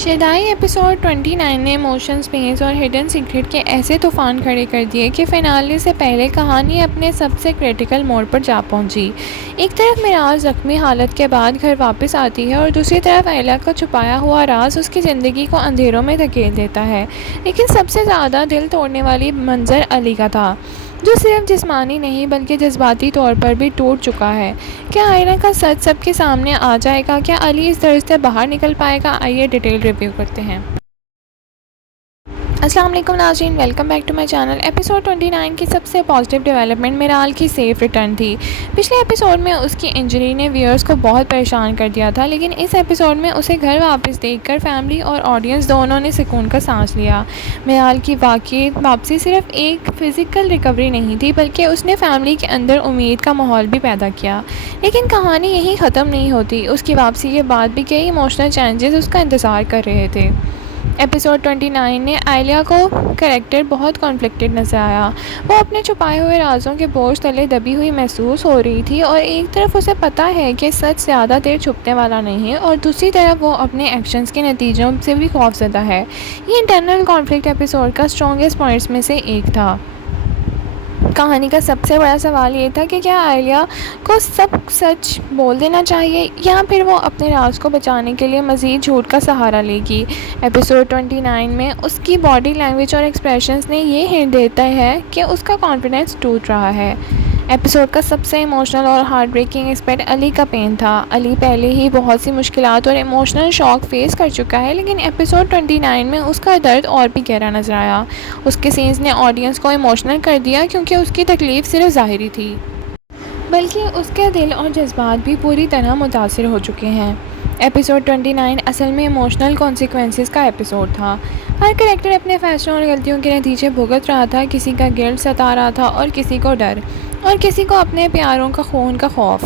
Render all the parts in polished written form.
शेदाई episode 29 ने emotion space और hidden secret के ऐसे तूफान खड़े कर दिए कि फिनाले से पहले कहानी अपने सबसे क्रिटिकल मोड़ पर जा पहुंची। एक तरफ मिराज जख्मी हालत के बाद घर वापस आती है और दूसरी तरफ आयला का छुपाया हुआ राज उसकी ज़िंदगी को अंधेरों में धकेल देता है। लेकिन सबसे ज़्यादा दिल तोड़ने वाली मंजर अली का था, जो सिर्फ जिस्मानी नहीं बल्कि जज्बाती तौर पर भी टूट चुका है। क्या आयला का सच सबके सामने आ जाएगा? क्या अली इस दर्द से बाहर निकल पाएगा? आइए डिटेल रिव्यू करते हैं। अस्सलाम वालेकुम नाज़रीन, welcome back to my channel. Episode 29 की सबसे पॉजिटिव डेवलपमेंट मिराल की सेफ रिटर्न थी। पिछले एपिसोड में उसकी इंजरी ने व्यूअर्स को बहुत परेशान कर दिया था, लेकिन इस एपिसोड में उसे घर वापस देखकर फैमिली और ऑडियंस दोनों ने सुकून का सांस लिया। मिराल की वापसी सिर्फ एक फ़िज़िकल रिकवरी नहीं थी, बल्कि उसने फैमिली के अंदर उम्मीद का माहौल भी पैदा किया। लेकिन कहानी यहीं ख़त्म नहीं होती। उसकी वापसी के बाद भी कई इमोशनल चेंजेस उसका इंतज़ार कर रहे थे। एपिसोड 29 ने आयला को कैरेक्टर बहुत कॉन्फ्लिक्टेड नजर आया। वो अपने छुपाए हुए राजों के बोझ तले दबी हुई महसूस हो रही थी, और एक तरफ उसे पता है कि सच ज़्यादा देर छुपने वाला नहीं है, और दूसरी तरफ वो अपने एक्शंस के नतीजों से भी खौफज़दा है। ये इंटरनल कॉन्फ्लिक्ट एपिसोड का स्ट्रॉन्गेस्ट पॉइंट्स में से एक था। कहानी का सबसे बड़ा सवाल ये था कि क्या आयला को सब सच बोल देना चाहिए, या फिर वो अपने राज को बचाने के लिए मज़ीद झूठ का सहारा लेगी। एपिसोड 29 में उसकी बॉडी लैंग्वेज और एक्सप्रेशंस ने ये हिंट देता है कि उसका कॉन्फिडेंस टूट रहा है। एपिसोड का सबसे इमोशनल और हार्ट ब्रेकिंग एस्पेक्ट अली का पेन था। अली पहले ही बहुत सी मुश्किलात और इमोशनल शॉक फेस कर चुका है, लेकिन एपिसोड 29 में उसका दर्द और भी गहरा नजर आया। उसके सीन्स ने ऑडियंस को इमोशनल कर दिया, क्योंकि उसकी तकलीफ़ सिर्फ ज़ाहिरी थी, बल्कि उसके दिल और जज्बात भी पूरी तरह मुतासिर हो चुके हैं। एपिसोड 29 असल में इमोशनल कॉन्सिक्वेंसेस का एपिसोड था। हर कैरेक्टर अपने फैसलों और गलतियों के नतीजे भुगत रहा था। किसी का गिल्ट सता रहा था, और किसी को डर, और किसी को अपने प्यारों का खून का खौफ।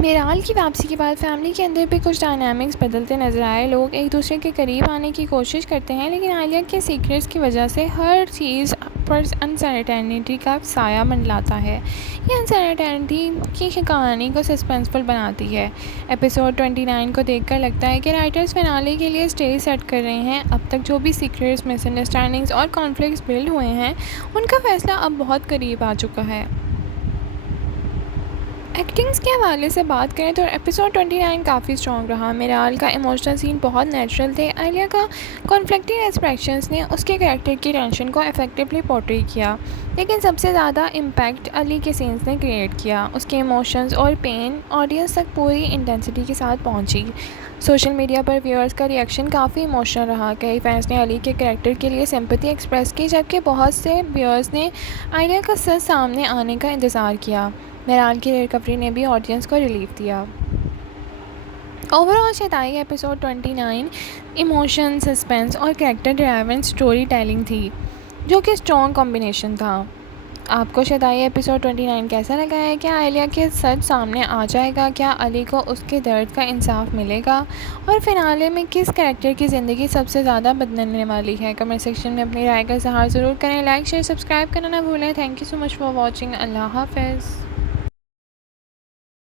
मिराल की वापसी के बाद फैमिली के अंदर भी कुछ डायनामिक्स बदलते नजर आए। लोग एक दूसरे के करीब आने की कोशिश करते हैं, लेकिन आलिया के सीक्रेट्स की वजह से हर चीज़ पर अनसर्टेनिटी का साया मंडलाता है। ये अनसर्टेनिटी की कहानी को सस्पेंसफुल बनाती है। एपिसोड 29 को देखकर लगता है कि राइटर्स फिनाले के लिए स्टेज सेट कर रहे हैं। अब तक जो भी सीक्रेट्स, मिसअंडरस्टैंडिंग्स और कॉन्फ्लिक्ट्स बिल्ड हुए हैं, उनका फैसला अब बहुत करीब आ चुका है। एक्टिंग्स के हवाले से बात करें तो एपिसोड 29 काफ़ी स्ट्रॉन्ग रहा। मिराल का इमोशनल सीन बहुत नेचुरल थे। आलिया का कॉन्फ्लिक्टिंग एक्सप्रेशंस ने उसके कैरेक्टर की टेंशन को इफेक्टिवली पोर्ट्रे किया, लेकिन सबसे ज़्यादा इम्पैक्ट अली के सीन्स ने क्रिएट किया। उसके इमोशंस और पेन ऑडियंस तक पूरी इंटेंसिटी के साथ पहुंची। सोशल मीडिया पर व्यूअर्स का रिएक्शन काफ़ी इमोशनल रहा। कई फैंस ने अली के कैरेक्टर के लिए सिंपैथी एक्सप्रेस की, जबकि बहुत से व्यूअर्स ने आलिया का सच सामने आने का इंतज़ार किया। मिराल की रिकवरी ने भी ऑडियंस को रिलीफ दिया। ओवरऑल शेदाई एपिसोड 29 इमोशन, सस्पेंस और कैरेक्टर ड्राइवन स्टोरी टेलिंग थी, जो कि स्ट्रॉन्ग कॉम्बिनेशन था। आपको शेदाई एपिसोड 29 कैसा लगा है? क्या आलिया के सच सामने आ जाएगा? क्या अली को उसके दर्द का इंसाफ मिलेगा? और फिनाले में किस कैरेक्टर की ज़िंदगी सबसे ज़्यादा बदलने वाली है? कमेंट सेक्शन में अपनी राय का इज़हार ज़रूर करें। लाइक, शेयर, सब्सक्राइब करना ना भूलें। Thank you so much for watching. अल्लाह हाफ़िज़।